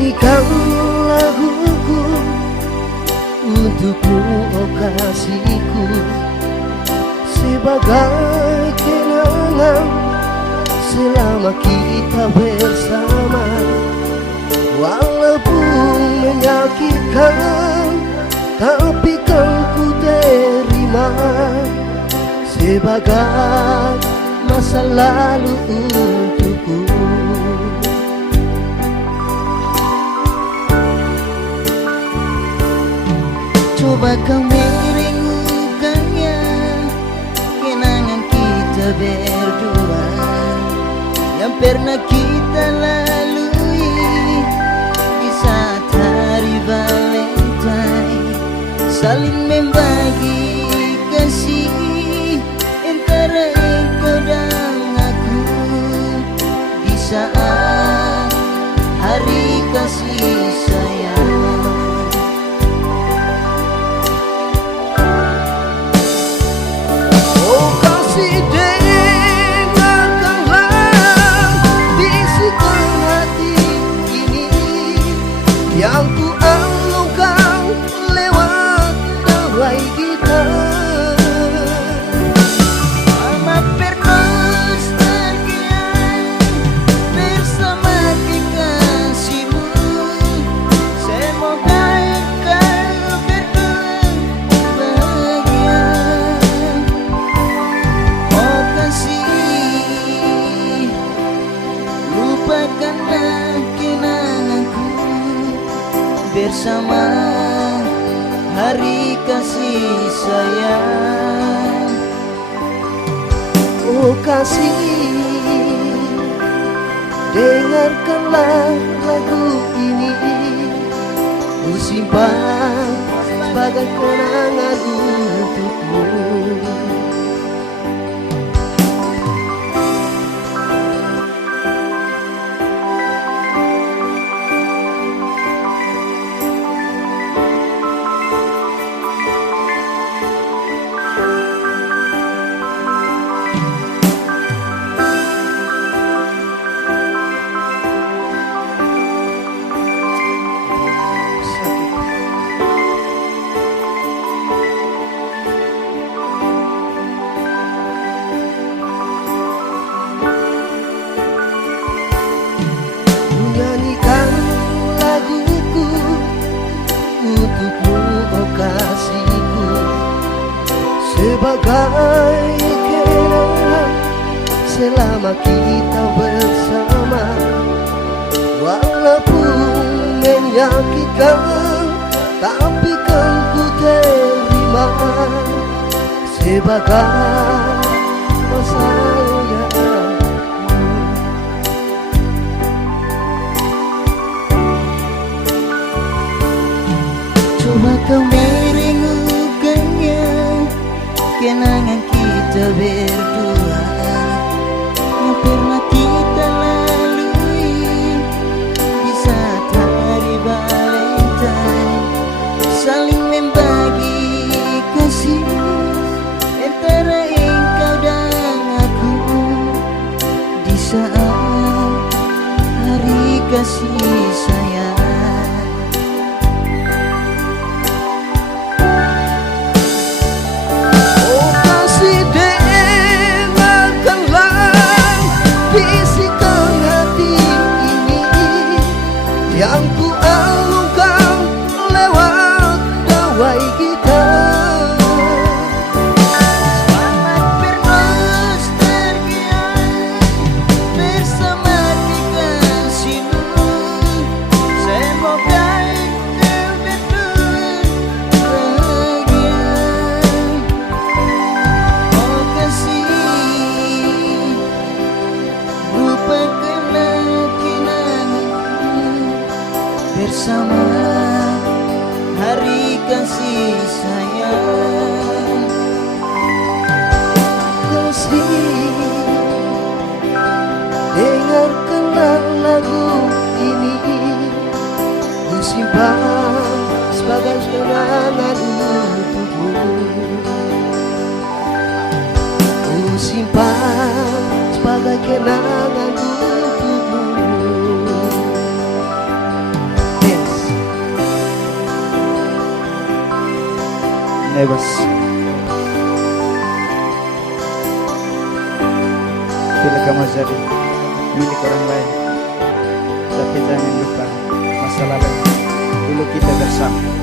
Nyanyikan laguku untukmu, oh kasihku, sebagai kenangan selama kita bersama. Walaupun menyakitkan, tapi kan ku terima sebagai masa lalu untukku. Coba kau merindukannya, kenangan kita berdua yang pernah kita lalui di saat hari Valentine, saling membagi kasih antara engkau dan aku di saat hari kasih sayang. Oh kasih, dengarkanlah bisikan hati ini yang ku alungkan lewat gawai gitar. Mama bernostalgia bersama kekasihmu, semoga engkau berdua bahagia. Oh kasih, lupakanlah kenanganku bersama hari kasih sayang. Oh kasih, dengarkanlah lagu ini, ku simpan sebagai kenangan untukmu. Nyanyikan laguku untukmu, oh kasihku, sebagai kenangan selama kita bersama. Walaupun menyakitkan, tapi kan ku terima sebagai masa yang Coba kau merindukannya, kenangan kita berdua yang pernah kita lalui di saat hari Valentine, saling membagi kasih antara engkau dan aku di saat hari kasih sayang. yang ku alungkan lewat gawai gitar. Selamat bernostalgia bersama kekasihmu, semoga engkau berdua bahagia. Oh kasih, lupakanlah bersama hari kasih sayang. Kasih, dengarkanlah lagu ini, ku simpan sebagai kenangan untukmu. Ku simpan sebagai kenangan untukmu. bos. Bila kamu jadi milik orang lain, tapi jangan lupa masa lalu dulu kita bersama.